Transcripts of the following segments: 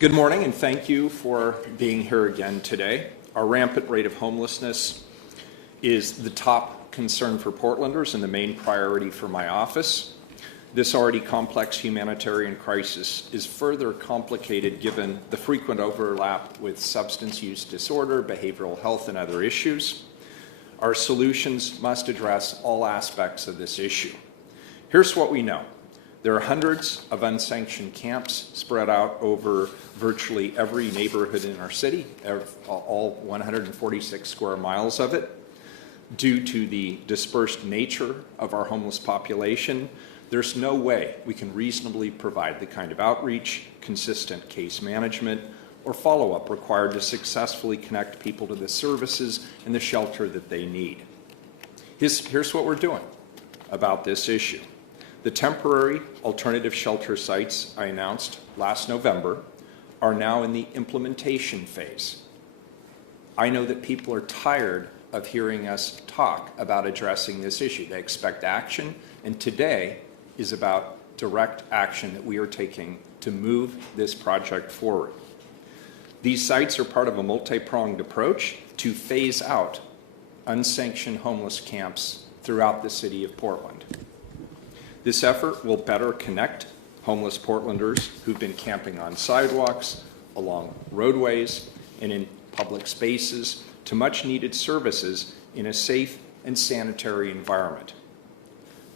Good morning, and thank you for being here again today. Our rampant rate of homelessness is the top concern for Portlanders and the main priority for my office. This already complex humanitarian crisis is further complicated given the frequent overlap with substance use disorder, behavioral health, and other issues. Our solutions must address all aspects of this issue. Here's what we know. There are hundreds of unsanctioned camps spread out over virtually every neighborhood in our city, all 146 square miles of it. Due to the dispersed nature of our homeless population, there's no way we can reasonably provide the kind of outreach, consistent case management, or follow-up required to successfully connect people to the services and the shelter that they need. Here's what we're doing about this issue. The temporary alternative shelter sites I announced last November are now in the implementation phase. I know that people are tired of hearing us talk about addressing this issue. They expect action, and today is about direct action that we are taking to move this project forward. These sites are part of a multi-pronged approach to phase out unsanctioned homeless camps throughout the city of Portland. This effort will better connect homeless Portlanders who've been camping on sidewalks, along roadways, and in public spaces to much-needed services in a safe and sanitary environment.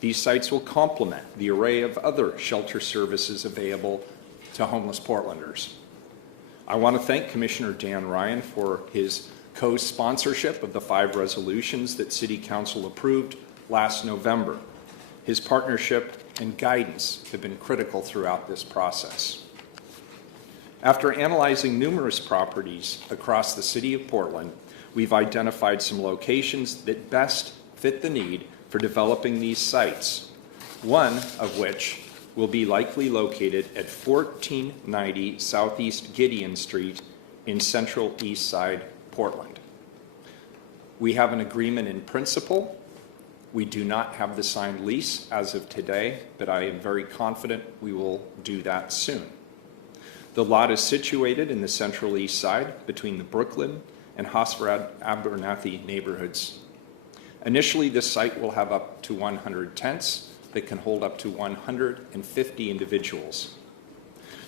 These sites will complement the array of other shelter services available to homeless Portlanders. I want to thank Commissioner Dan Ryan for his co-sponsorship of the 5 resolutions that City Council approved last November. His partnership and guidance have been critical throughout this process. After analyzing numerous properties across the city of Portland, we've identified some locations that best fit the need for developing these sites, one of which will be likely located at 1490 Southeast Gideon Street in Central East Side, Portland. We have an agreement in principle. We do not have the signed lease as of today, but I am very confident we will do that soon. The lot is situated in the Central East Side between the Brooklyn and Hosford Abernathy neighborhoods. Initially, this site will have up to 100 tents that can hold up to 150 individuals.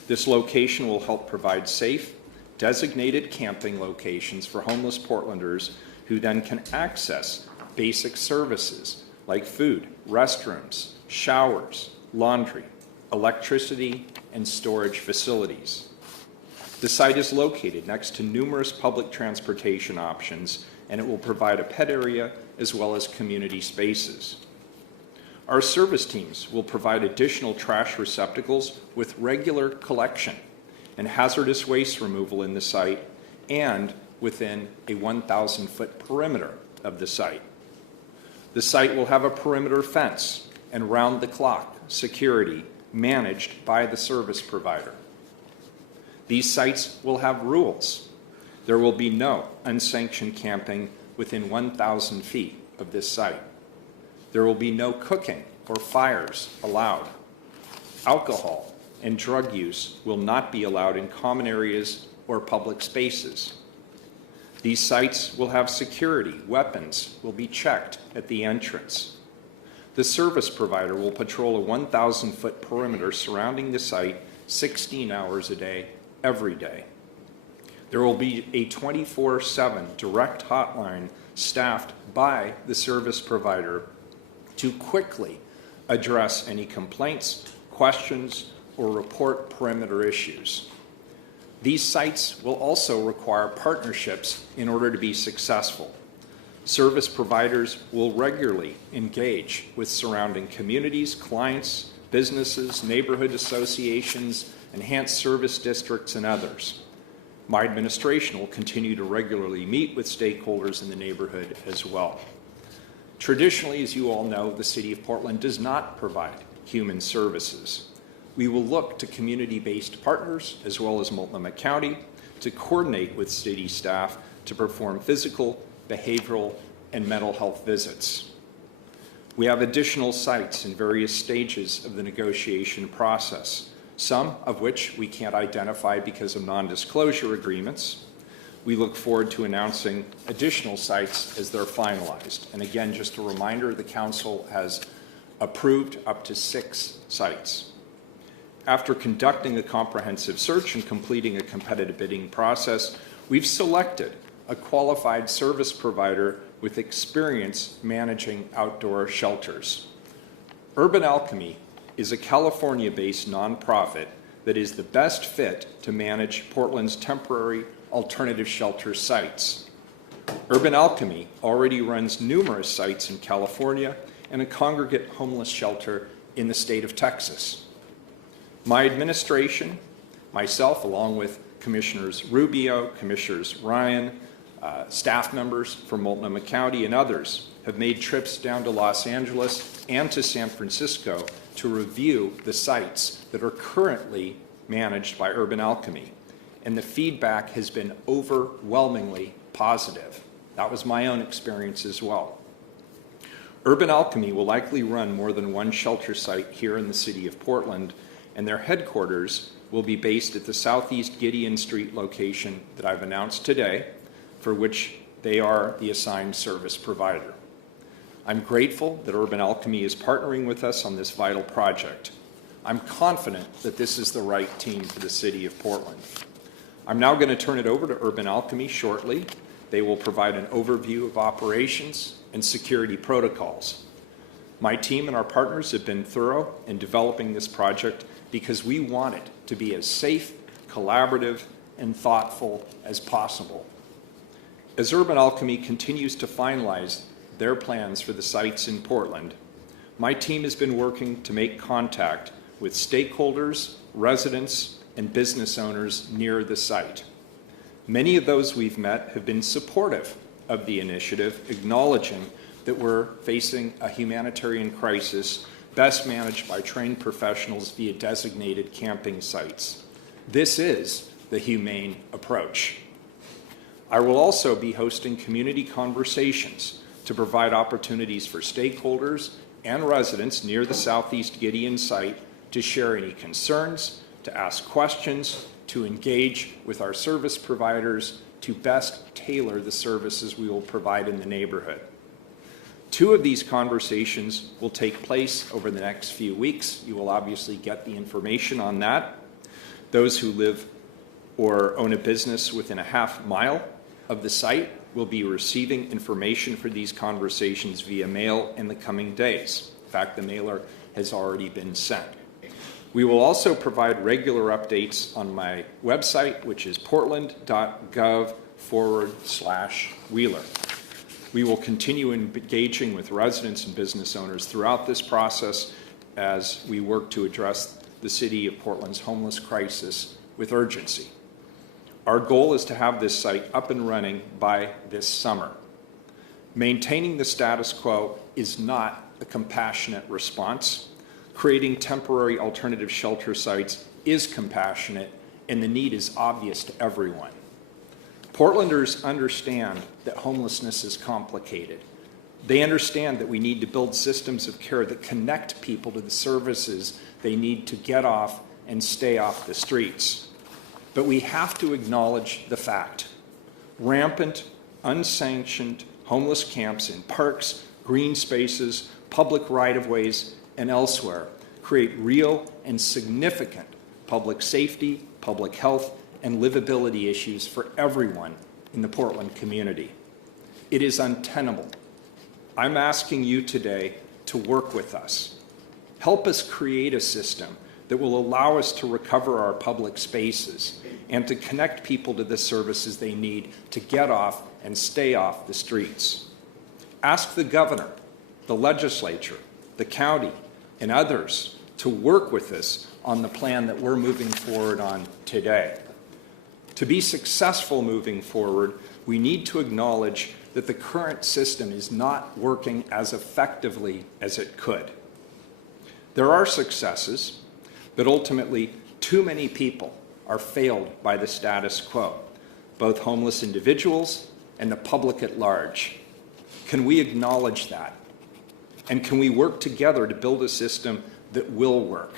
This location will help provide safe, designated camping locations for homeless Portlanders who then can access basic services like food, restrooms, showers, laundry, electricity, and storage facilities. The site is located next to numerous public transportation options, and it will provide a pet area as well as community spaces. Our service teams will provide additional trash receptacles with regular collection and hazardous waste removal in the site and within a 1,000-foot perimeter of the site. The site will have a perimeter fence and round-the-clock security managed by the service provider. These sites will have rules. There will be no unsanctioned camping within 1,000 feet of this site. There will be no cooking or fires allowed. Alcohol and drug use will not be allowed in common areas or public spaces. These sites will have security. Weapons will be checked at the entrance. The service provider will patrol a 1,000-foot perimeter surrounding the site 16 hours a day, every day. There will be a 24/7 direct hotline staffed by the service provider to quickly address any complaints, questions, or report perimeter issues. These sites will also require partnerships in order to be successful. Service providers will regularly engage with surrounding communities, clients, businesses, neighborhood associations, enhanced service districts, and others. My administration will continue to regularly meet with stakeholders in the neighborhood as well. Traditionally, as you all know, the City of Portland does not provide human services. We will look to community-based partners, as well as Multnomah County, to coordinate with city staff to perform physical, behavioral, and mental health visits. We have additional sites in various stages of the negotiation process, some of which we can't identify because of non-disclosure agreements. We look forward to announcing additional sites as they're finalized. And again, just a reminder, the Council has approved up to 6 sites. After conducting a comprehensive search and completing a competitive bidding process, we've selected a qualified service provider with experience managing outdoor shelters. Urban Alchemy is a California-based nonprofit that is the best fit to manage Portland's temporary alternative shelter sites. Urban Alchemy already runs numerous sites in California and a congregate homeless shelter in the state of Texas. My administration, myself, along with Commissioners Rubio, Commissioners Ryan, staff members from Multnomah County, and others have made trips down to Los Angeles and to San Francisco to review the sites that are currently managed by Urban Alchemy. And the feedback has been overwhelmingly positive. That was my own experience as well. Urban Alchemy will likely run more than one shelter site here in the city of Portland, and their headquarters will be based at the Southeast Gideon Street location that I've announced today, for which they are the assigned service provider. I'm grateful that Urban Alchemy is partnering with us on this vital project. I'm confident that this is the right team for the city of Portland. I'm now going to turn it over to Urban Alchemy shortly. They will provide an overview of operations and security protocols. My team and our partners have been thorough in developing this project because we want it to be as safe, collaborative, and thoughtful as possible. As Urban Alchemy continues to finalize their plans for the sites in Portland, my team has been working to make contact with stakeholders, residents, and business owners near the site. Many of those we've met have been supportive of the initiative, acknowledging that we're facing a humanitarian crisis best managed by trained professionals via designated camping sites. This is the humane approach. I will also be hosting community conversations to provide opportunities for stakeholders and residents near the Southeast Gideon site to share any concerns, to ask questions, to engage with our service providers to best tailor the services we will provide in the neighborhood. 2 of these conversations will take place over the next few weeks. You will obviously get the information on that. Those who live or own a business within a half-mile of the site will be receiving information for these conversations via mail in the coming days. In fact, the mailer has already been sent. We will also provide regular updates on my website, which is portland.gov/Wheeler. We will continue engaging with residents and business owners throughout this process as we work to address the city of Portland's homeless crisis with urgency. Our goal is to have this site up and running by this summer. Maintaining the status quo is not a compassionate response. Creating temporary alternative shelter sites is compassionate, and the need is obvious to everyone. Portlanders understand that homelessness is complicated. They understand that we need to build systems of care that connect people to the services they need to get off and stay off the streets. But we have to acknowledge the fact: rampant, unsanctioned homeless camps in parks, green spaces, public right-of-ways, and elsewhere create real and significant public safety, public health, and livability issues for everyone in the Portland community. It is untenable. I'm asking you today to work with us. Help us create a system that will allow us to recover our public spaces and to connect people to the services they need to get off and stay off the streets. Ask the governor, the legislature, the county, and others to work with us on the plan that we're moving forward on today. To be successful moving forward, we need to acknowledge that the current system is not working as effectively as it could. There are successes, but ultimately too many people are failed by the status quo, both homeless individuals and the public at large. Can we acknowledge that? And can we work together to build a system that will work?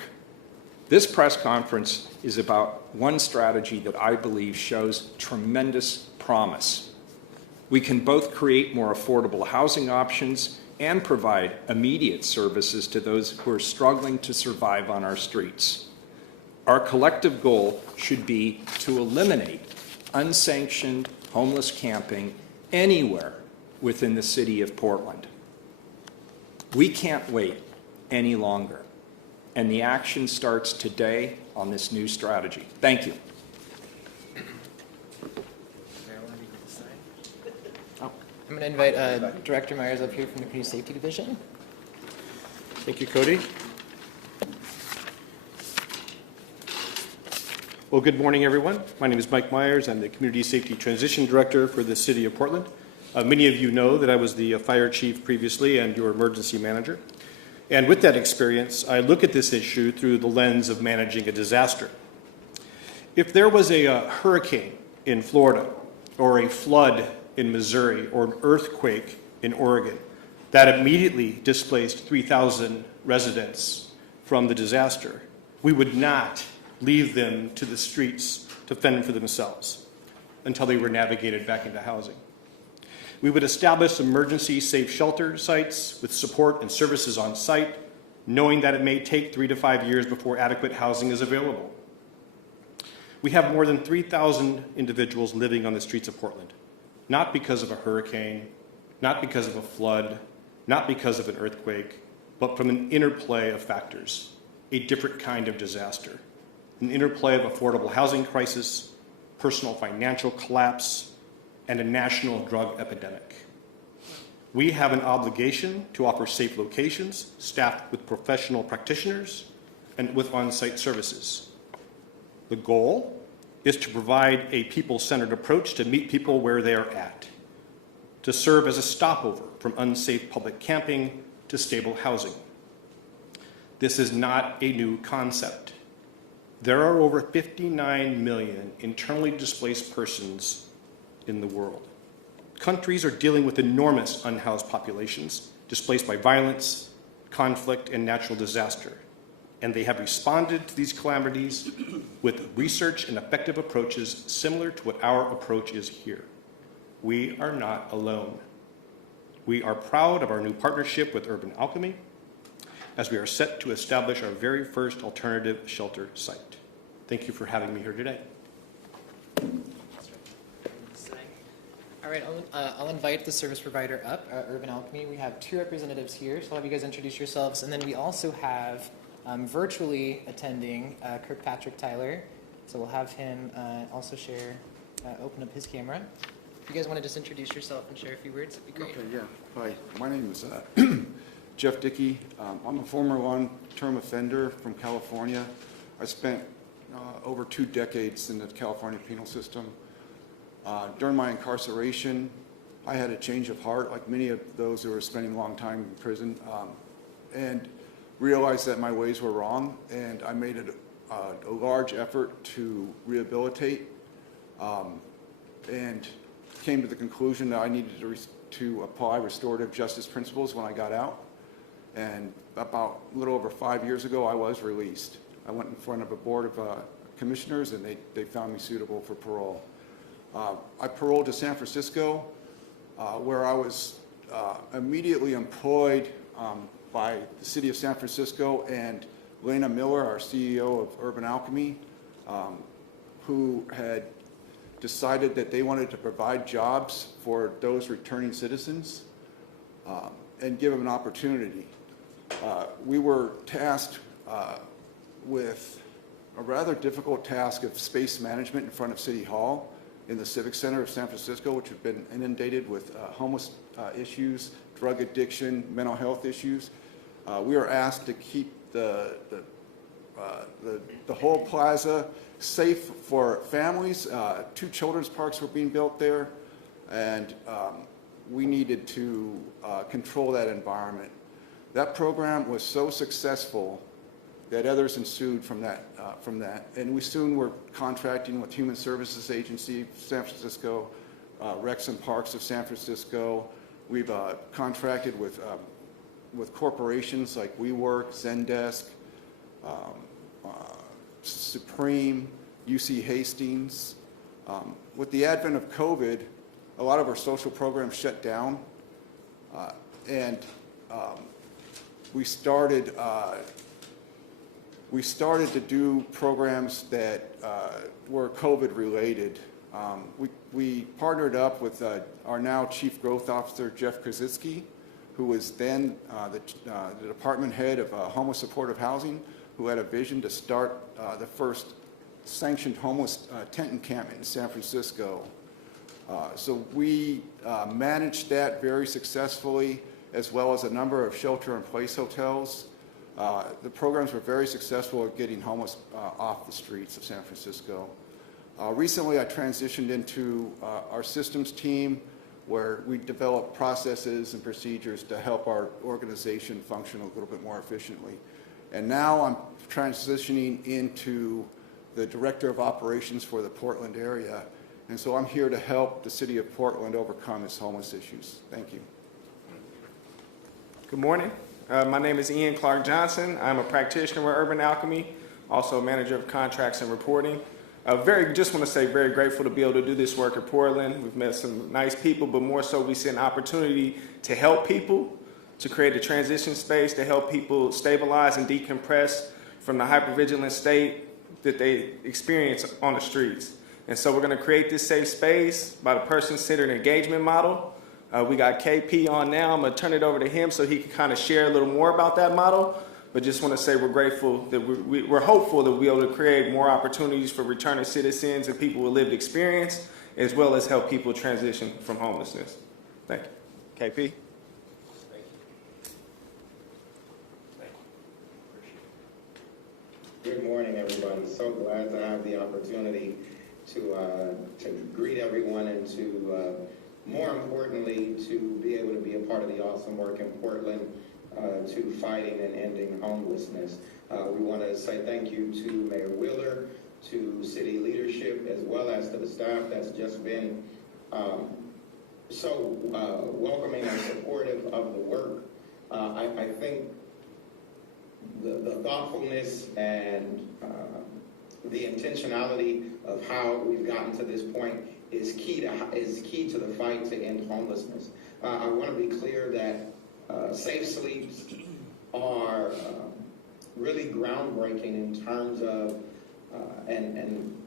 This press conference is about one strategy that I believe shows tremendous promise. We can both create more affordable housing options and provide immediate services to those who are struggling to survive on our streets. Our collective goal should be to eliminate unsanctioned homeless camping anywhere within the city of Portland. We can't wait any longer, and the action starts today on this new strategy. Thank you. I'm going to invite Director Myers up here from the Community Safety Division. Thank you, Cody. Well, good morning, everyone. My name is Mike Myers. I'm the Community Safety Transition Director for the City of Portland. Many of you know that I was the fire chief previously and your emergency manager. And with that experience, I look at this issue through the lens of managing a disaster. If there was a hurricane in Florida, or a flood in Missouri, or an earthquake in Oregon that immediately displaced 3,000 residents from the disaster, we would not leave them to the streets to fend for themselves until they were navigated back into housing. We would establish emergency safe shelter sites with support and services on site, knowing that it may take 3 to 5 years before adequate housing is available. We have more than 3,000 individuals living on the streets of Portland, not because of a hurricane, not because of a flood, not because of an earthquake, but from an interplay of factors, a different kind of disaster, an interplay of affordable housing crisis, personal financial collapse, and a national drug epidemic. We have an obligation to offer safe locations staffed with professional practitioners and with on-site services. The goal is to provide a people-centered approach to meet people where they are at, to serve as a stopover from unsafe public camping to stable housing. This is not a new concept. There are over 59 million internally displaced persons in the world. Countries are dealing with enormous unhoused populations displaced by violence, conflict, and natural disaster, and they have responded to these calamities with research and effective approaches similar to what our approach is here. We are not alone. We are proud of our new partnership with Urban Alchemy as we are set to establish our very first alternative shelter site. Thank you for having me here today. All right, I'll invite the service provider up, Urban Alchemy. We have 2 representatives here, so I'll have you guys introduce yourselves. And then we also have virtually attending Kirkpatrick Tyler. So we'll have him also share, open up his camera. If you guys want to just introduce yourself and share a few words, that'd be great. Okay, yeah. Hi, my name is Jeff Dickey. I'm a former long-term offender from California. I spent over 2 decades in the California penal system. During my incarceration, I had a change of heart, like many of those who are spending a long time in prison, and realized that my ways were wrong, and I made it a large effort to rehabilitate, and came to the conclusion that I needed to apply restorative justice principles when I got out. And about a little over 5 years ago, I was released. I went in front of a board of commissioners, and they found me suitable for parole. I paroled to San Francisco, where I was immediately employed by the city of San Francisco and Lena Miller, our CEO of Urban Alchemy, who had decided that they wanted to provide jobs for those returning citizens and give them an opportunity. We were tasked with a rather difficult task of space management in front of City Hall in the Civic Center of San Francisco, which had been inundated with homeless issues, drug addiction, mental health issues. We were asked to keep the whole plaza safe for families. 2 children's parks were being built there, and we needed to control that environment. That program was so successful that others ensued from that, and we soon were contracting with Human Services Agency, San Francisco, Recs and Parks of San Francisco. We've contracted with corporations like WeWork, Zendesk, Supreme, UC Hastings. With the advent of COVID, a lot of our social programs shut down, and we started to do programs that were COVID related. We partnered up with our now Chief Growth Officer, Jeff Krasitsky, who was then the department head of homeless supportive housing, who had a vision to start the first sanctioned homeless tent encampment in San Francisco. So we managed that very successfully, as well as a number of shelter-in-place hotels. The programs were very successful at getting homeless off the streets of San Francisco. Recently, I transitioned into our systems team, where we develop processes and procedures to help our organization function a little bit more efficiently. And now I'm transitioning into the Director of Operations for the Portland area. And so I'm here to help the city of Portland overcome its homeless issues. Thank you. Good morning. My name is Ian Clark Johnson. I'm a practitioner with Urban Alchemy, also a manager of contracts and reporting. Just want to say very grateful to be able to do this work at Portland. We've met some nice people, but more so we see an opportunity to help people, to create a transition space, to help people stabilize and decompress from the hypervigilant state that they experience on the streets. And so we're going to create this safe space by the person-centered engagement model. We got KP on now. I'm going to turn it over to him so he can kind of share a little more about that model. But just want to say we're grateful that we're hopeful that we'll be able to create more opportunities for returning citizens and people with lived experience, as well as help people transition from homelessness. Thank you. KP? Good morning, everybody. So glad to have the opportunity to greet everyone and to, more importantly, to be able to be a part of the awesome work in Portland to fighting and ending homelessness. We want to say thank you to Mayor Wheeler, to city leadership, as well as to the staff that's just been so welcoming and supportive of the work. I think the thoughtfulness and the intentionality of how we've gotten to this point is key to the fight to end homelessness. I want to be clear that safe sleeps are really groundbreaking in terms of an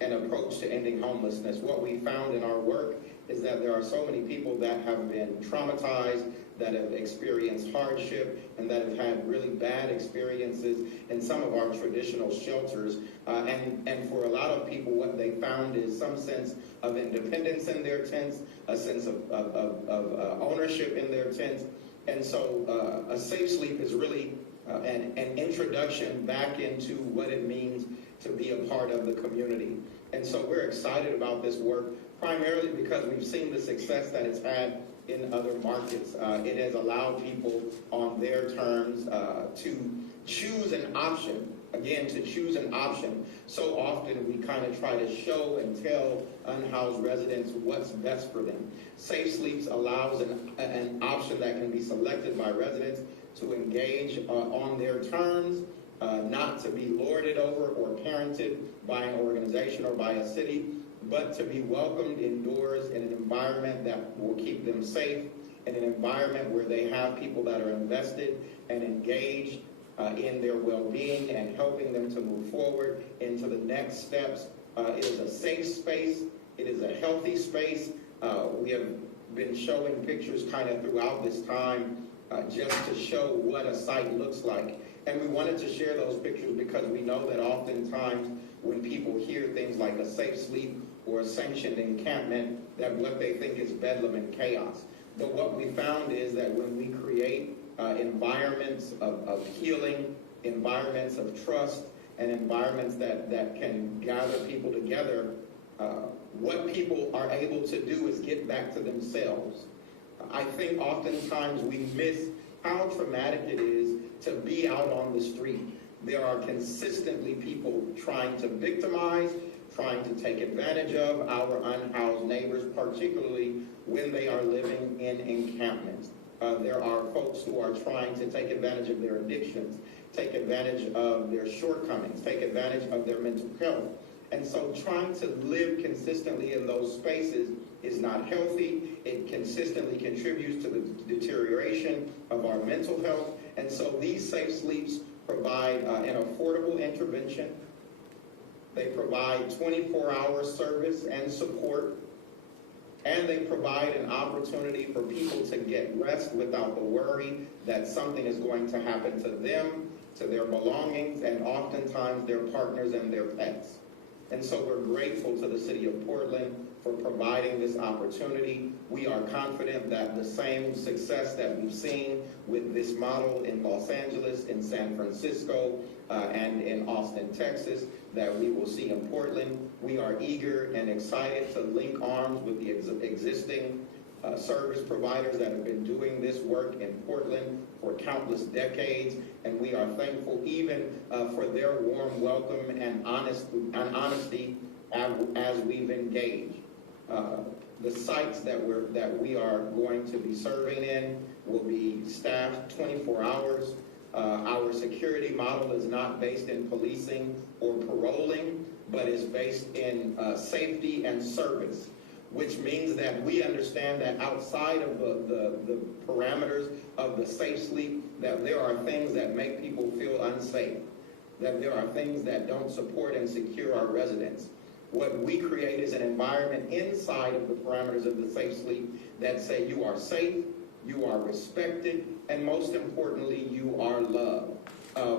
approach to ending homelessness. What we found in our work is that there are so many people that have been traumatized, that have experienced hardship, and that have had really bad experiences in some of our traditional shelters. And for a lot of people, what they found is some sense of independence in their tents, a sense of ownership in their tents. And so a safe sleep is really an introduction back into what it means to be a part of the community. And so we're excited about this work, primarily because we've seen the success that it's had in other markets. It has allowed people on their terms to choose an option. Again, to choose an option. So often we kind of try to show and tell unhoused residents what's best for them. Safe Sleeps allows an option that can be selected by residents to engage on their terms, not to be lorded over or parented by an organization or by a city, but to be welcomed indoors in an environment that will keep them safe, in an environment where they have people that are invested and engaged in their well-being and helping them to move forward into the next steps. It is a safe space. It is a healthy space. We have been showing pictures kind of throughout this time just to show what a site looks like. And we wanted to share those pictures because we know that oftentimes when people hear things like a safe sleep or a sanctioned encampment, that what they think is bedlam and chaos. But what we found is that when we create environments of healing, environments of trust, and environments that can gather people together, what people are able to do is get back to themselves. I think oftentimes we miss how traumatic it is to be out on the street. There are consistently people trying to victimize, trying to take advantage of our unhoused neighbors, particularly when they are living in encampments. There are folks who are trying to take advantage of their addictions take advantage of their shortcomings, take advantage of their mental health. And so trying to live consistently in those spaces is not healthy. It consistently contributes to the deterioration of our mental health. And so these safe sleeps provide an affordable intervention. They provide 24-hour service and support. And they provide an opportunity for people to get rest without the worry that something is going to happen to them, to their belongings, and oftentimes their partners and their pets. And so we're grateful to the city of Portland for providing this opportunity. We are confident that the same success that we've seen with this model in Los Angeles, in San Francisco, and in Austin, Texas, that we will see in Portland. We are eager and excited to link arms with the existing service providers that have been doing this work in Portland for countless decades, and we are thankful even for their warm welcome and honesty as we've engaged. The sites that we are going to be serving in will be staffed 24 hours. Our security model is not based in policing or paroling, but is based in safety and service, which means that we understand that outside of the parameters of the safe sleep, that there are things that make people feel unsafe, that there are things that don't support and secure our residents. What we create is an environment inside of the parameters of the safe sleep that say you are safe, you are respected, and most importantly, you are loved.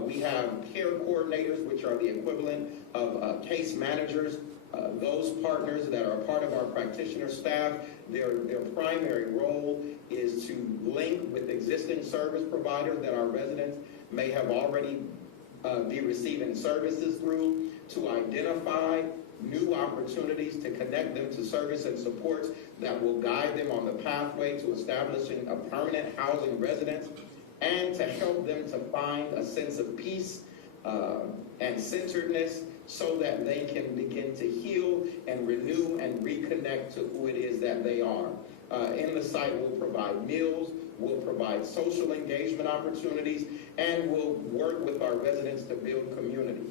We have care coordinators, which are the equivalent of case managers. Those partners that are part of our practitioner staff, their primary role is to link with existing service providers that our residents may have already be receiving services through, to identify new opportunities to connect them to service and supports that will guide them on the pathway to establishing a permanent housing residence, and to help them to find a sense of peace and centeredness so that they can begin to heal and renew and reconnect to who it is that they are. In the site, we'll provide meals, we'll provide social engagement opportunities, and we'll work with our residents to build community.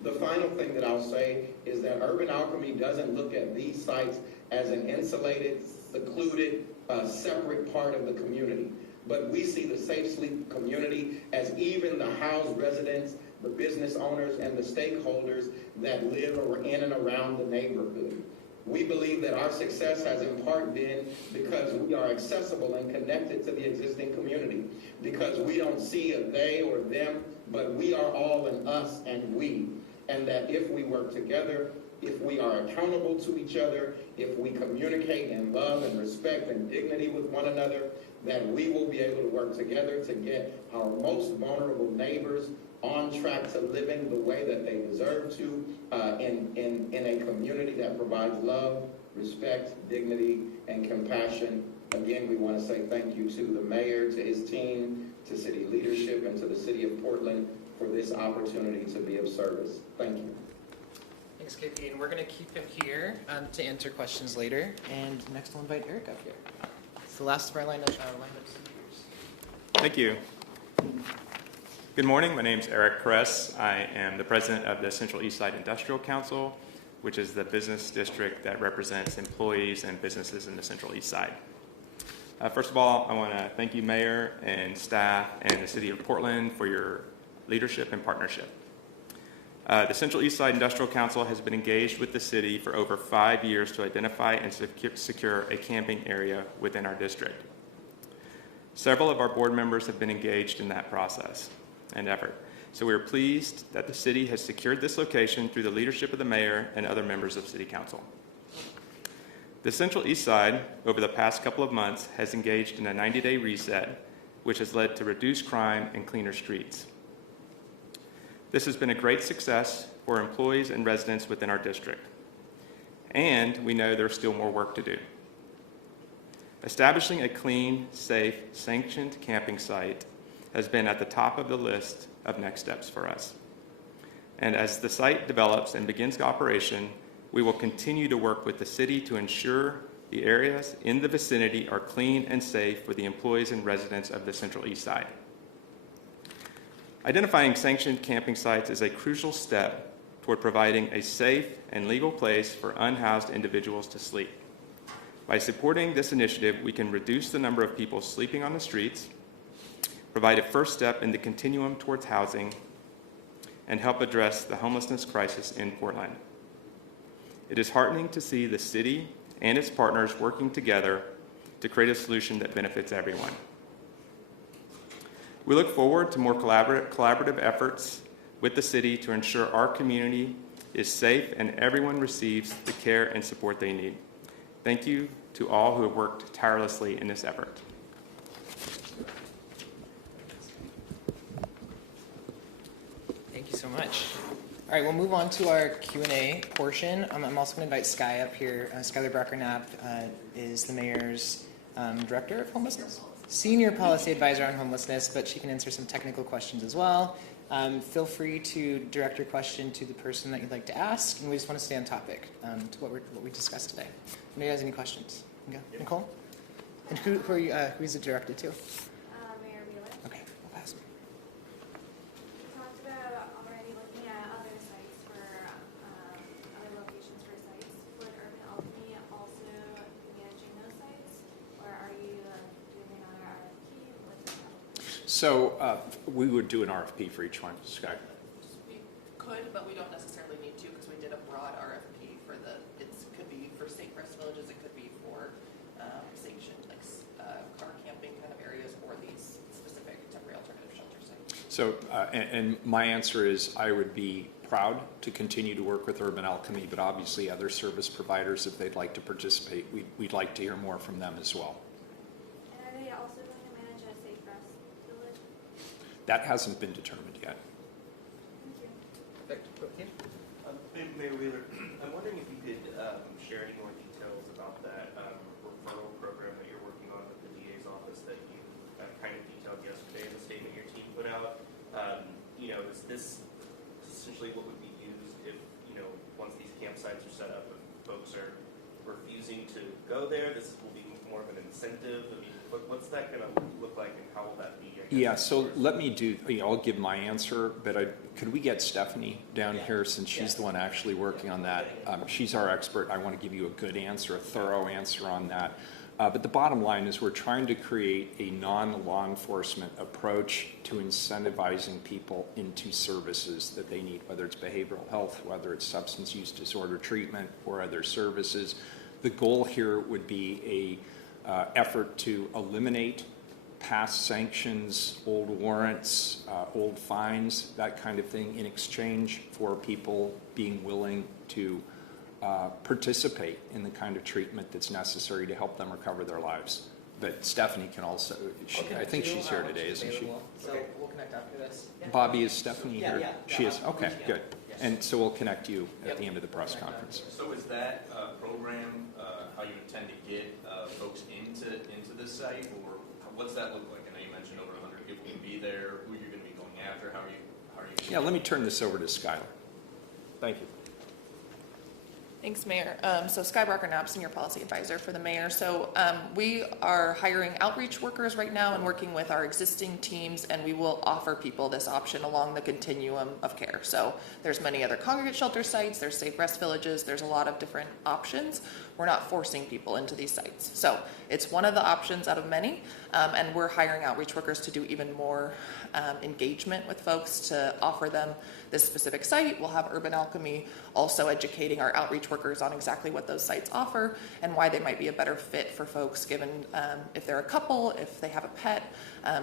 The final thing that I'll say is that Urban Alchemy doesn't look at these sites as an insulated, secluded, separate part of the community. But we see the Safe Sleep community as even the housed residents, the business owners, and the stakeholders that live in and around the neighborhood. We believe that our success has in part been because we are accessible and connected to the existing community, because we don't see a they or them, but we are all an us and we. And that if we work together, if we are accountable to each other, if we communicate in love and respect and dignity with one another, that we will be able to work together to get our most vulnerable neighbors on track to living the way that they deserve to in a community that provides love, respect, dignity, and compassion. Again, we want to say thank you to the mayor, to his team, to city leadership, and to the city of Portland for this opportunity to be of service. Thank you. Thanks, KP. And we're going to keep him here to answer questions later. And next we'll invite Eric up here. It's the last of our lineup speakers. Thank you. Good morning. My name is Eric Kress. I am the president of the Central Eastside Industrial Council, which is the business district that represents employees and businesses in the Central East Side. First of all, I want to thank you, Mayor and staff and the City of Portland, for your leadership and partnership. The Central Eastside Industrial Council has been engaged with the city for over 5 years to identify and secure a camping area within our district. Several of our board members have been engaged in that process and effort. So we are pleased that the city has secured this location through the leadership of the mayor and other members of City Council. The Central East Side, over the past couple of months, has engaged in a 90-day reset, which has led to reduced crime and cleaner streets. This has been a great success for employees and residents within our district. And we know there's still more work to do. Establishing a clean, safe, sanctioned camping site has been at the top of the list of next steps for us. And as the site develops and begins operation, we will continue to work with the city to ensure the areas in the vicinity are clean and safe for the employees and residents of the Central East Side. Identifying sanctioned camping sites is a crucial step toward providing a safe and legal place for unhoused individuals to sleep. By supporting this initiative, we can reduce the number of people sleeping on the streets, provide a first step in the continuum towards housing, and help address the homelessness crisis in Portland. It is heartening to see the city and its partners working together to create a solution that benefits everyone. We look forward to more collaborative efforts with the city to ensure our community is safe and everyone receives the care and support they need. Thank you to all who have worked tirelessly in this effort. Thank you so much. All right, we'll move on to our Q&A portion. I'm also going to invite Sky up here. Skylar Brocker-Knapp is the mayor's director of homelessness, senior policy advisor on homelessness, but she can answer some technical questions as well. Feel free to direct your question to the person that you'd like to ask, and we just want to stay on topic to what we discussed today. Anybody has any questions? Okay. Yep. Nicole? And who is it directed to? Mayor Wheeler. Okay, I'll pass. We talked about already looking at other sites for other locations for sites. Would Urban Alchemy also be managing those sites, or are you doing another RFP? What's that? So we would do an RFP for each one, Sky. We could, but we don't necessarily need to because we did a broad RFP for it could be for safe rest villages, it could be for sanctioned like car camping kind of areas or these specific temporary alternative shelter sites. So, and my answer is I would be proud to continue to work with Urban Alchemy, but obviously other service providers, if they'd like to participate, we'd like to hear more from them as well. And are they also going to manage a safe rest village? That hasn't been determined yet. Thank you. Perfect. Mayor Wheeler, I'm wondering if you could share any more details about that referral program that you're working on with the DA's office that you kind of detailed yesterday in the statement your team put out. Is this essentially what would be used if, once these campsites are set up, if folks are refusing to go there, this will be more of an incentive? I mean, what's that going to look like and how will that be? Yeah, so let me I'll give my answer, but could we get Stephanie down here since she's the one actually working on that? She's our expert. I want to give you a good answer, a thorough answer on that. But the bottom line is we're trying to create a non-law enforcement approach to incentivizing people into services that they need, whether it's behavioral health, whether it's substance use disorder treatment, or other services. The goal here would be a effort to eliminate past sanctions, old warrants, old fines, that kind of thing, in exchange for people being willing to participate in the kind of treatment that's necessary to help them recover their lives. But Stephanie can also, I think she's here today, isn't she? So we'll connect after this. Bobby, is Stephanie here? Yeah. She is? Okay, Yeah. good. And so we'll connect you at the end of the press conference. So is that program how you intend to get folks into this site, or what's that look like? I know you mentioned over 100 people can be there. Who you're going to be going after? How are you? Yeah, let me turn this over to Skylar. Thank you. Thanks, Mayor. So Sky Brocker-Knapp, Senior Policy Advisor for the Mayor. So we are hiring outreach workers right now and working with our existing teams, and we will offer people this option along the continuum of care. So there's many other congregate shelter sites, there's safe rest villages, there's a lot of different options. We're not forcing people into these sites. So it's one of the options out of many, and we're hiring outreach workers to do even more engagement with folks to offer them this specific site. We'll have Urban Alchemy also educating our outreach workers on exactly what those sites offer and why they might be a better fit for folks given if they're a couple, if they have a pet,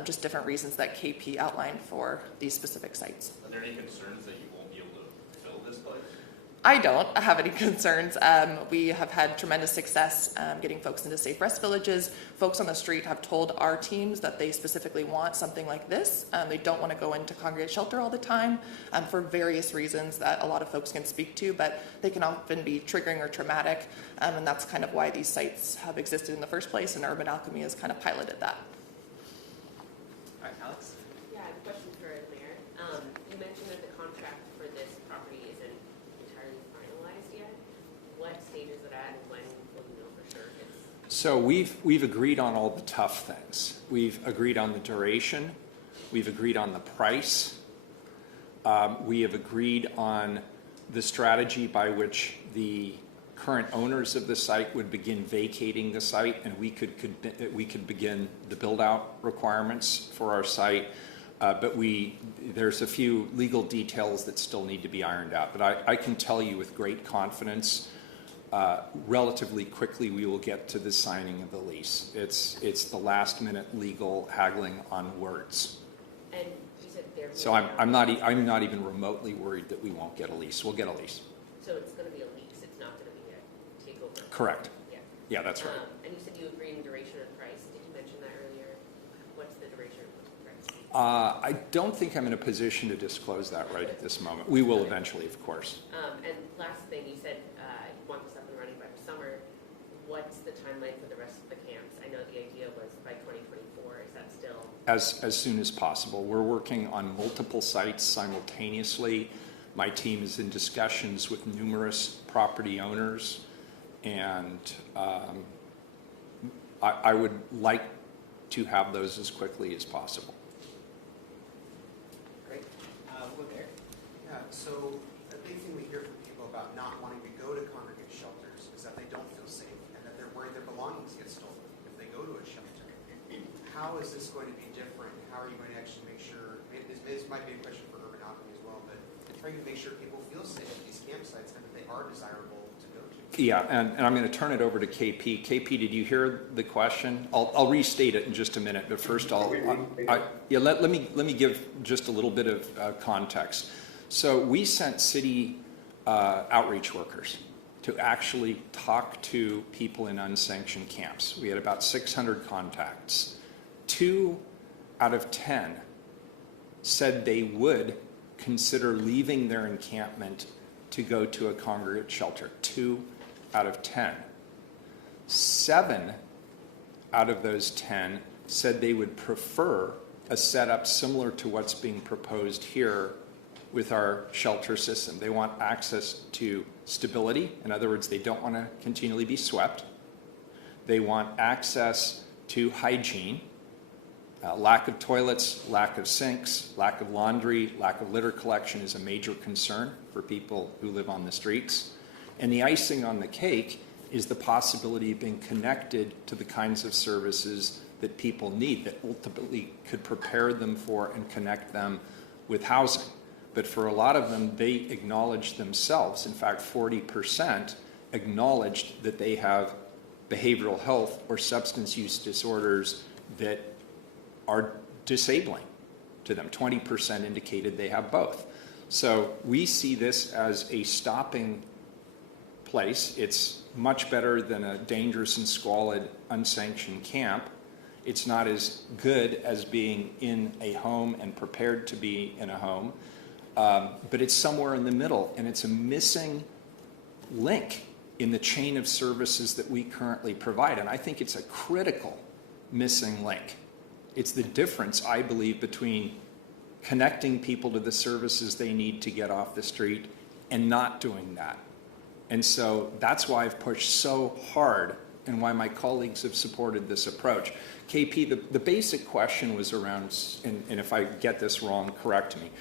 just different reasons that KP outlined for these specific sites. Are there any concerns that you won't be able to fill this place? I don't have any concerns. We have had tremendous success getting folks into safe rest villages. Folks on the street have told our teams that they specifically want something like this. They don't want to go into congregate shelter all the time for various reasons that a lot of folks can speak to, but they can often be triggering or traumatic, and that's kind of why these sites have existed in the first place, and Urban Alchemy has kind of piloted that. All right, Alex? Yeah, I have a question for the Mayor. You mentioned that the contract for this property isn't entirely finalized yet. What stage is it at, and when will you know for sure? So we've agreed on all the tough things. We've agreed on the duration. We've agreed on the price. We have agreed on the strategy by which the current owners of the site would begin vacating the site, and we could begin the build-out requirements for our site. But there's a few legal details that still need to be ironed out. But I can tell you with great confidence, relatively quickly we will get to the signing of the lease. It's the last-minute legal haggling on words. And you said they're... So I'm not even remotely worried that we won't get a lease. We'll get a lease. So it's going to be a lease. It's not going to be a takeover. Correct. Yeah. Yeah, that's right. And you said you agree in duration and price. Did you mention that earlier? What's the duration and price? I don't think I'm in a position to disclose that right at this moment. We will eventually, of course. And last thing, you said you want this up and running by the summer. What's the timeline for the rest of the camps? I know the idea was by 2024. Is that still? As soon as possible. We're working on multiple sites simultaneously. My team is in discussions with numerous property owners, and I would like to have those as quickly as possible. Great. We'll go there. Yeah, so a big thing we hear from people about not wanting to go to congregate shelters is that they don't feel safe and that they're worried their belongings get stolen if they go to a shelter. How is this going to be different? How are you going to actually make sure, this might be a question for urban Alchemy as well, but how are you going to make sure people feel safe at these campsites and that they are desirable to go to? Yeah, and I'm going to turn it over to KP. KP, did you hear the question? I'll restate it in just a minute, but first let me give just a little bit of context. So we sent city outreach workers to actually talk to people in unsanctioned camps. We had about 600 contacts. 2 out of 10 said they would consider leaving their encampment to go to a congregate shelter. 2 out of 10. 7 out of those 10 said they would prefer a setup similar to what's being proposed here with our shelter system. They want access to stability. In other words, they don't want to continually be swept. They want access to hygiene. Lack of toilets, lack of sinks, lack of laundry, lack of litter collection is a major concern for people who live on the streets. And the icing on the cake is the possibility of being connected to the kinds of services that people need that ultimately could prepare them for and connect them with housing. But for a lot of them, they acknowledge themselves. In fact, 40% acknowledged that they have behavioral health or substance use disorders that are disabling to them. 20% indicated they have both. So we see this as a stopping place. It's much better than a dangerous and squalid unsanctioned camp. It's not as good as being in a home and prepared to be in a home, but it's somewhere in the middle, and it's a missing link in the chain of services that we currently provide. And I think it's a critical missing link. It's the difference, I believe, between connecting people to the services they need to get off the street and not doing that. And so that's why I've pushed so hard and why my colleagues have supported this approach. KP, the basic question was around, and if I get this wrong, correct me.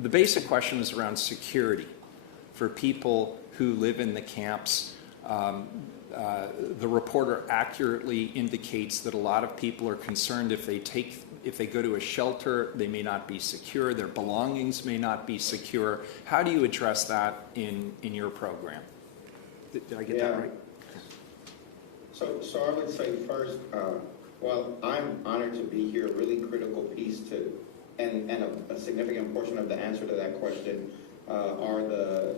The basic question was around security for people who live in the camps. The reporter accurately indicates that a lot of people are concerned if they go to a shelter, they may not be secure, their belongings may not be secure. How do you address that in your program? Did I get that right? So I would say first, well, I'm honored to be here. A really critical piece to, and a significant portion of the answer to that question are the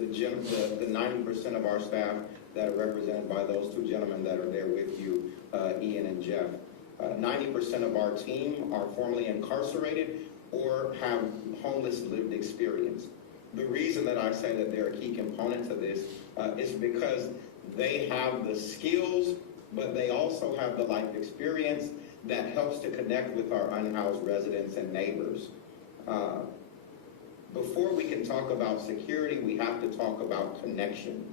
90% of our staff that are represented by those two gentlemen that are there with you, Ian and Jeff. 90% of our team are formerly incarcerated or have homeless lived experience. The reason that I say that they're a key component to this is because they have the skills, but they also have the life experience that helps to connect with our unhoused residents and neighbors. Before we can talk about security, we have to talk about connection.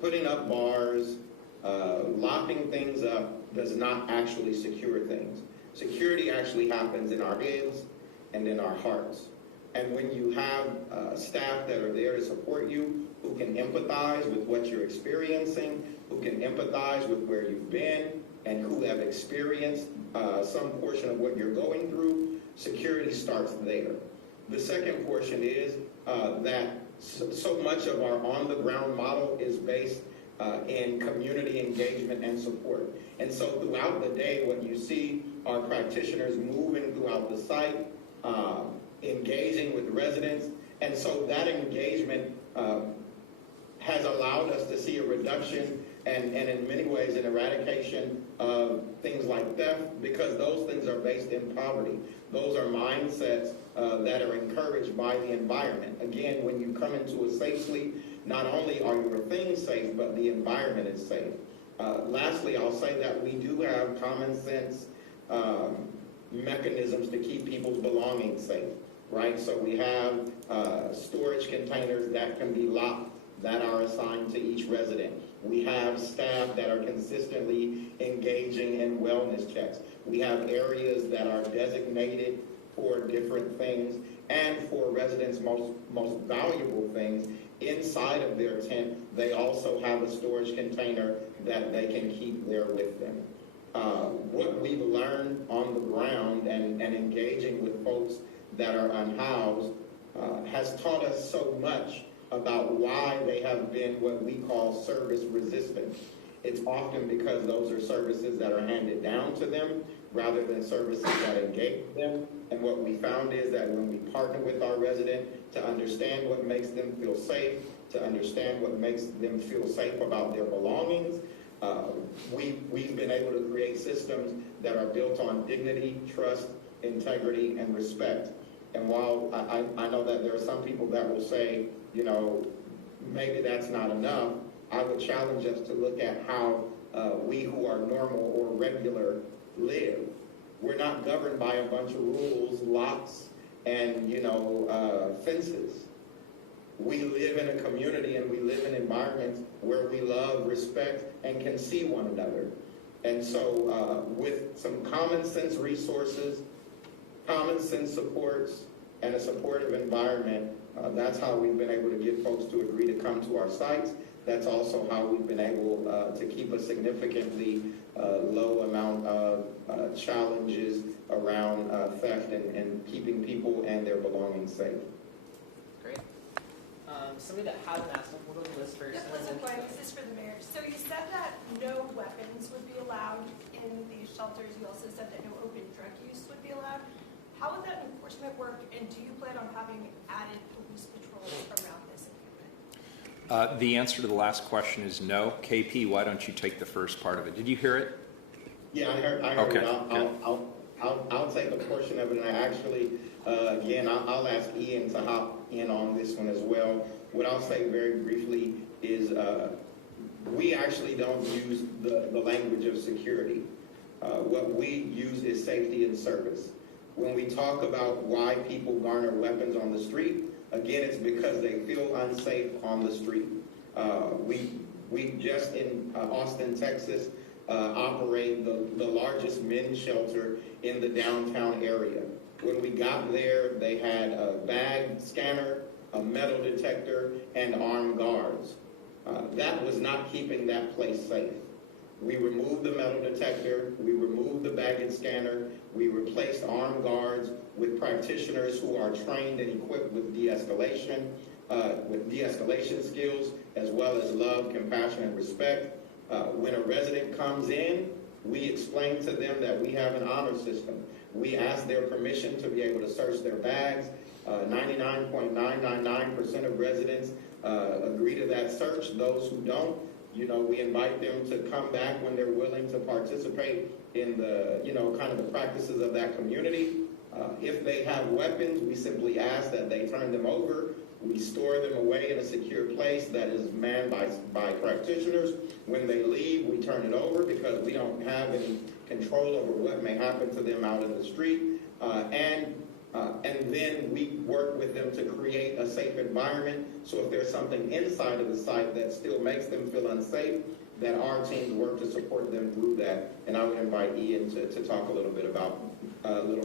Putting up bars, locking things up does not actually secure things. Security actually happens in our heads and in our hearts. And when you have staff that are there to support you, who can empathize with what you're experiencing, who can empathize with where you've been, and who have experienced some portion of what you're going through, security starts there. The second portion is that so much of our on-the-ground model is based in community engagement and support. And so throughout the day, what you see are practitioners moving throughout the site, engaging with residents. And so that engagement has allowed us to see a reduction and in many ways an eradication of things like theft, because those things are based in poverty. Those are mindsets that are encouraged by the environment. Again, when you come into a safe sleep, not only are your things safe, but the environment is safe. Lastly, I'll say that we do have common sense mechanisms to keep people's belongings safe, right? So we have storage containers that can be locked that are assigned to each resident. We have staff that are consistently engaging in wellness checks. We have areas that are designated for different things, and for residents' most valuable things inside of their tent, they also have a storage container that they can keep there with them. What we've learned on the ground and engaging with folks that are unhoused has taught us so much about why they have been what we call service resistant. It's often because those are services that are handed down to them rather than services that engage them. And what we found is that when we partner with our resident to understand what makes them feel safe, to understand what makes them feel safe about their belongings, we've been able to create systems that are built on dignity, trust, integrity, and respect. And while I know that there are some people that will say, you know, maybe that's not enough, I would challenge us to look at how we who are normal or regular live. We're not governed by a bunch of rules, locks, and, you know, fences. We live in a community and we live in environments where we love, respect, and can see one another. And so with some common sense resources, common sense supports, and a supportive environment, that's how we've been able to get folks to agree to come to our sites. That's also how we've been able to keep a significantly low amount of challenges around theft and keeping people and their belongings safe. Great. Somebody that hasn't asked, we'll go to Liz first. Yep, Liz McCoy, this is for the mayor. So you said that no weapons would be allowed in these shelters. You also said that no open drug use would be allowed. How would that enforcement work, and do you plan on having added police patrols around this encampment? The answer to the last question is no. KP, why don't you take the first part of it? Did you hear it? Yeah, I heard Okay. it. I'll take a portion of it, and I actually, again, I'll ask Ian to hop in on this one as well. What I'll say very briefly is we actually don't use the language of security. What we use is safety and service. When we talk about why people garner weapons on the street, again, it's because they feel unsafe on the street. We just in Austin, Texas, operate the largest men's shelter in the downtown area. When we got there, they had a bag scanner, a metal detector, and armed guards. That was not keeping that place safe. We removed the metal detector, we removed the baggage scanner, we replaced armed guards with practitioners who are trained and equipped with de-escalation skills, as well as love, compassion, and respect. When a resident comes in, we explain to them that we have an honor system. We ask their permission to be able to search their bags. 99.999% of residents agree to that search. Those who don't, you know, we invite them to come back when they're willing to participate in the, you know, kind of the practices of that community. If they have weapons, we simply ask that they turn them over. We store them away in a secure place that is manned by practitioners. When they leave, we turn it over because we don't have any control over what may happen to them out in the street. And then we work with them to create a safe environment. So if there's something inside of the site that still makes them feel unsafe, then our teams work to support them through that. And I would invite Ian to talk a little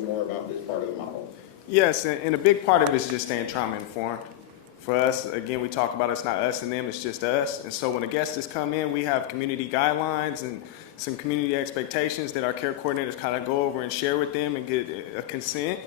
more about this part of the model. Yes, and a big part of it is just staying trauma informed. For us, again, we talk about it's not us and them, it's just us. And so when the guests come in, we have community guidelines and some community expectations that our care coordinators kind of go over and share with them and get a consent.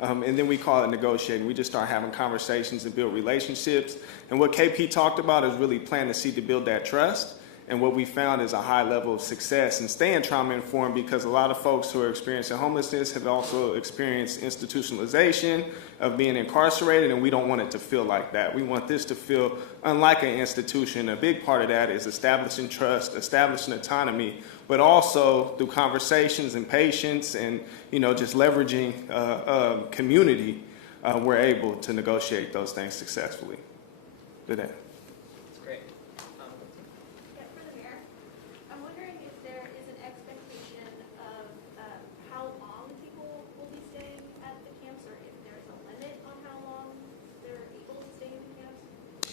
And then we call it negotiating. We just start having conversations and build relationships. And what KP talked about is really planting the seed to build that trust. And what we found is a high level of success in staying trauma informed, because a lot of folks who are experiencing homelessness have also experienced institutionalization of being incarcerated, and we don't want it to feel like that. We want this to feel unlike an institution. A big part of that is establishing trust, establishing autonomy, but also through conversations and patience and, just leveraging community, we're able to negotiate those things successfully. Good day.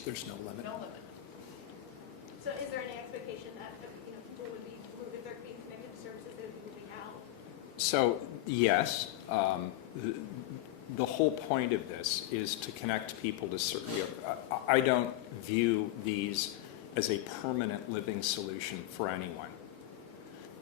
There's no limit. No limit. So is there any expectation that, people would be, if they're being connected to services, they would be moving out? So, yes, the whole point of this is to connect people to certain, I don't view these as a permanent living solution for anyone.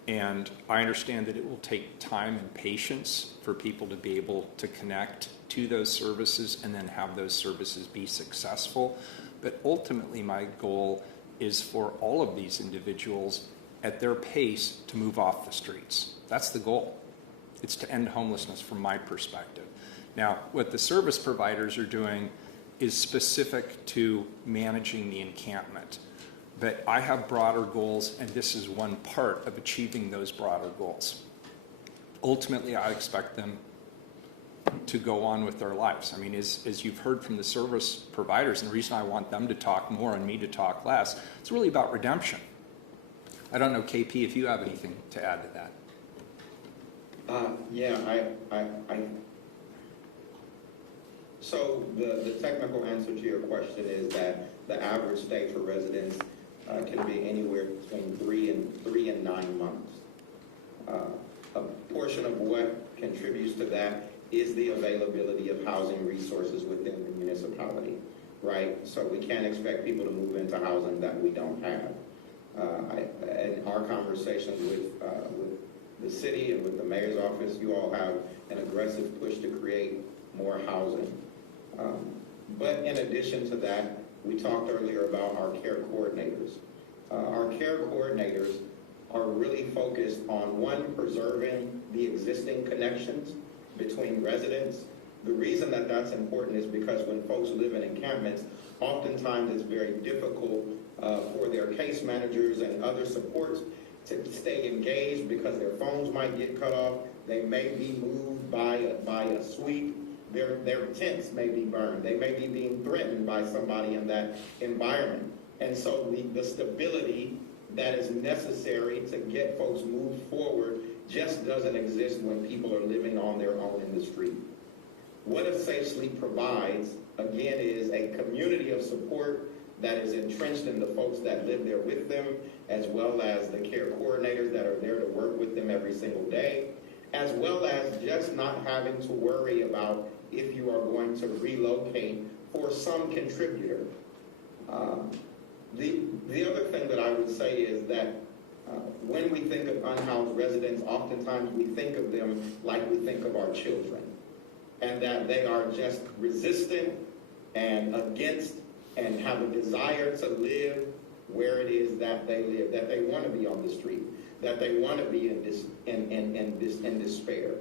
And I understand that it will take time and patience for people to be able to connect to those services and then have those services be successful. But ultimately, my goal is for all of these individuals at their pace to move off the streets. That's the goal. It's to end homelessness from my perspective. Now, what the service providers are doing is specific to managing the encampment. But I have broader goals, and this is one part of achieving those broader goals. Ultimately, I expect them to go on with their lives. I mean, as you've heard from the service providers, and the reason I want them to talk more and me to talk less, it's really about redemption. I don't know, KP, if you have anything to add to that. So the technical answer to your question is that the average stay for residents can be anywhere between 3 and 9 months. A portion of what contributes to that is the availability of housing resources within the municipality, right? So we can't expect people to move into housing that we don't have. In our conversations with the city and with the mayor's office, you all have an aggressive push to create more housing. But in addition to that, we talked earlier about our care coordinators. Our care coordinators are really focused on, one, preserving the existing connections between residents. The reason that that's important is because when folks live in encampments, oftentimes it's very difficult for their case managers and other supports to stay engaged because their phones might get cut off. They may be moved by a sweep. Their tents may be burned. They may be being threatened by somebody in that environment. And so the stability that is necessary to get folks moved forward just doesn't exist when people are living on their own in the street. What a Safe Sleep provides, again, is a community of support that is entrenched in the folks that live there with them, as well as the care coordinators that are there to work with them every single day, as well as just not having to worry about if you are going to relocate for some contributor. The other thing that I would say is that when we think of unhoused residents, oftentimes we think of them like we think of our children, and that they are just resistant and against and have a desire to live where it is that they live, that they want to be on the street, that they want to be in despair.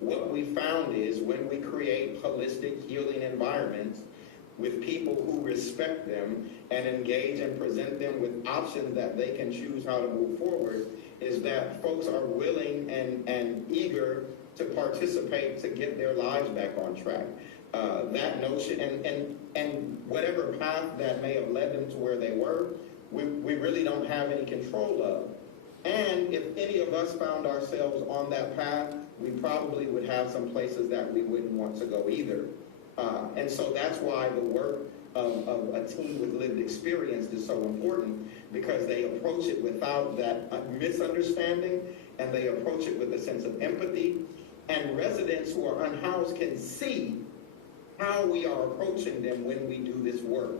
What we found is when we create holistic healing environments with people who respect them and engage and present them with options that they can choose how to move forward, is that folks are willing and eager to participate to get their lives back on track. That notion and whatever path that may have led them to where they were, we really don't have any control of. And if any of us found ourselves on that path, we probably would have some places that we wouldn't want to go either. And so that's why the work of a team with lived experience is so important, because they approach it without that misunderstanding, and they approach it with a sense of empathy, And residents who are unhoused can see how we are approaching them when we do this work.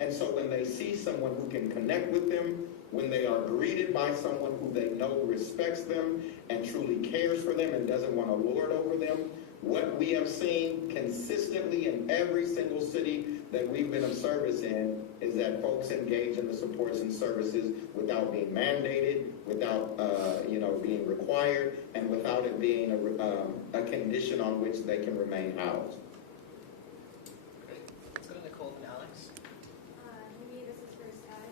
And so when they see someone who can connect with them, when they are greeted by someone who they know respects them and truly cares for them and doesn't want to lord over them, what we have seen consistently in every single city that we've been of service in is that folks engage in the supports and services without being mandated, without being required, and without it being a condition on which they can remain housed. Great. Let's go to Nicole and Alex. Maybe this is for Sky.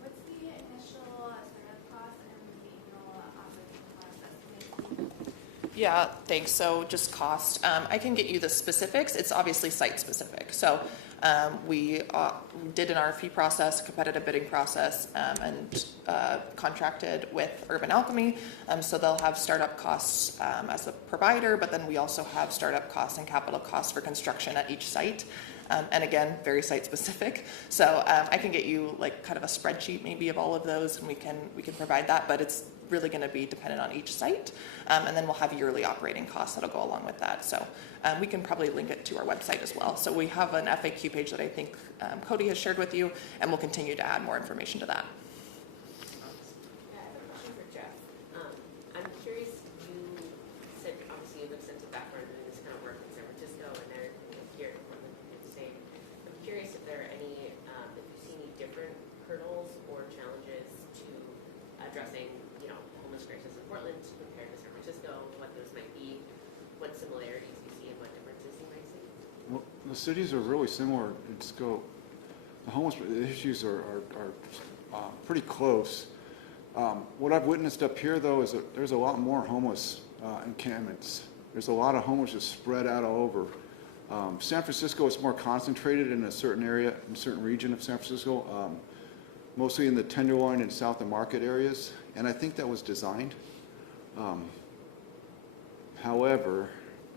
What's the initial startup cost and the annual operating cost estimate? Yeah, thanks. So just cost. I can get you the specifics. It's obviously site specific. So we did an RFP process, competitive bidding process, and contracted with Urban Alchemy. So they'll have startup costs as a provider, but then we also have startup costs and capital costs for construction at each site. And again, very site specific. So I can get you like kind of a spreadsheet maybe of all of those, and we can provide that, but it's really going to be dependent on each site. And then we'll have yearly operating costs that'll go along with that. So we can probably link it to our website as well. So we have an FAQ page that I think Cody has shared with you, and we'll continue to add more information to that. Yeah, I have a question for Jeff. I'm curious, you said obviously you have extensive background in this kind of work in San Francisco and there here in Portland, the same. I'm curious if there are any, if you see any different hurdles or challenges to addressing, homeless crisis in Portland compared to San Francisco, what those might be, what similarities you see and what differences you might see. Well, the cities are really similar in scope. The homeless issues are pretty close. What I've witnessed up here, though, is that there's a lot more homeless encampments. There's a lot of homeless just spread out all over. San Francisco is more concentrated in a certain area, in a certain region of San Francisco, mostly in the Tenderloin and South of Market areas, and I think that was designed. However,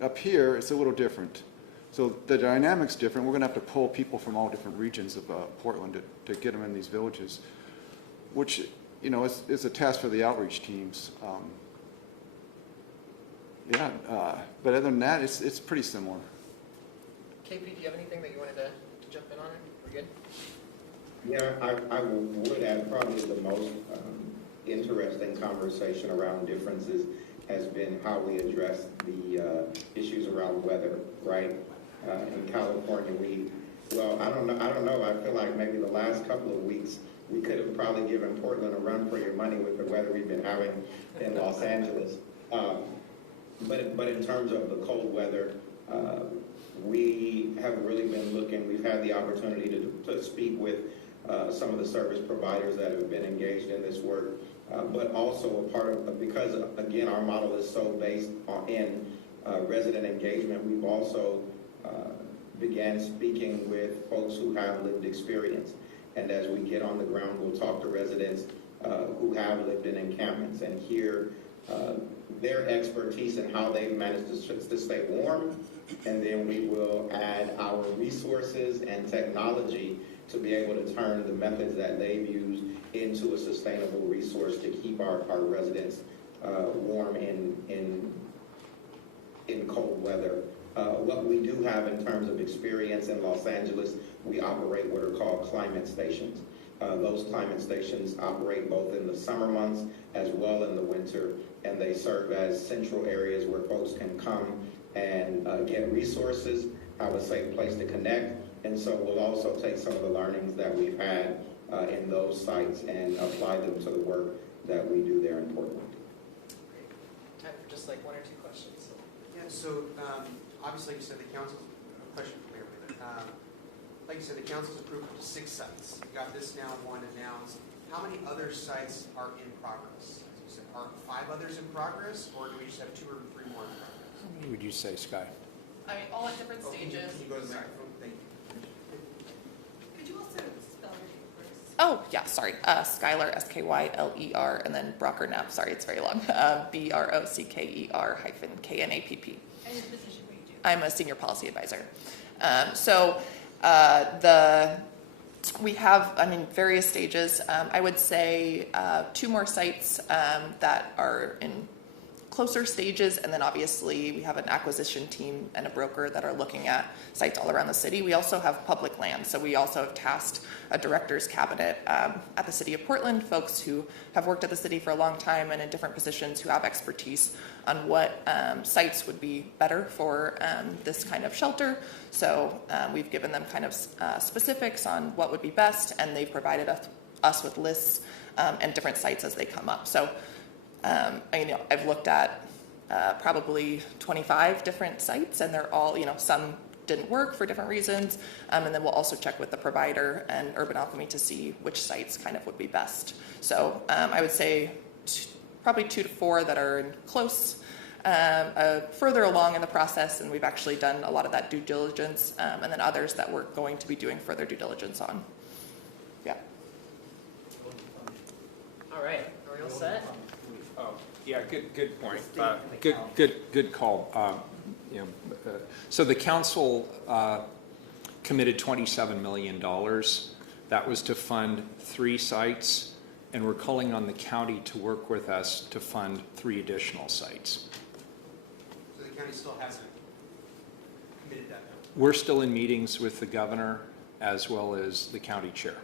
up here, it's a little different. So the dynamic's different. We're going to have to pull people from all different regions of Portland to get them in these villages, which, is a task for the outreach teams. But other than that, it's pretty similar. KP, do you have anything that you wanted to jump in on? We're good? Yeah, I would add probably the most interesting conversation around differences has been how we address the issues around weather, right? In California, I don't know. I feel like maybe the last couple of weeks we could have probably given Portland a run for your money with the weather we've been having in Los Angeles. But in terms of the cold weather, we have really been looking. We've had the opportunity to speak with some of the service providers that have been engaged in this work, but also a part of, because again our model is so based in resident engagement, we've also began speaking with folks who have lived experience. And as we get on the ground, we'll talk to residents who have lived in encampments and hear their expertise and how they've managed to stay warm. And then we will add our resources and technology to be able to turn the methods that they've used into a sustainable resource to keep our residents warm in cold weather. What we do have in terms of experience in Los Angeles, we operate what are called climate stations. Those climate stations operate both in the summer months as well in the winter, and they serve as central areas where folks can come and get resources, have a safe place to connect. And so we'll also take some of the learnings that we've had in those sites and apply them to the work that we do there in Portland. Great. Time for just like one or two questions. Yeah, so obviously you said the council's, a question for Mayor Wheeler. Like you said, the council's approved up to 6 sites. You got this now, one announced. How many other sites are in progress? As you said, are 5 others in progress, or do we just have 2 or 3 more in progress? How many would you say, Sky? I mean, all at different stages. Can you go to the microphone? Thank you. Could you also spell your name first? Oh, yeah, sorry. Skyler, Skyler, and then Brockerknapp. Sorry, it's very long. BROCKER-KNAPP. And the position we do. I'm a senior policy advisor. We have, various stages. I would say 2 more sites that are in closer stages, and then obviously we have an acquisition team and a broker that are looking at sites all around the city. We also have public land, so we also have tasked a director's cabinet at the City of Portland, folks who have worked at the city for a long time and in different positions who have expertise on what sites would be better for this kind of shelter. So we've given them kind of specifics on what would be best, and they've provided us with lists and different sites as they come up. So I've looked at probably 25 different sites, and they're all, some didn't work for different reasons, and then we'll also check with the provider and Urban Alchemy to see which sites kind of would be best. So I would say probably 2 to 4 that are in close, further along in the process, and we've actually done a lot of that due diligence, and then others that we're going to be doing further due diligence on. Yeah. All right, are we all set? Yeah, good point. Good call. So the council committed $27 million. That was to fund 3 sites, and we're calling on the county to work with us to fund 3 additional sites. So the county still hasn't committed that number? We're still in meetings with the governor as well as the county chair.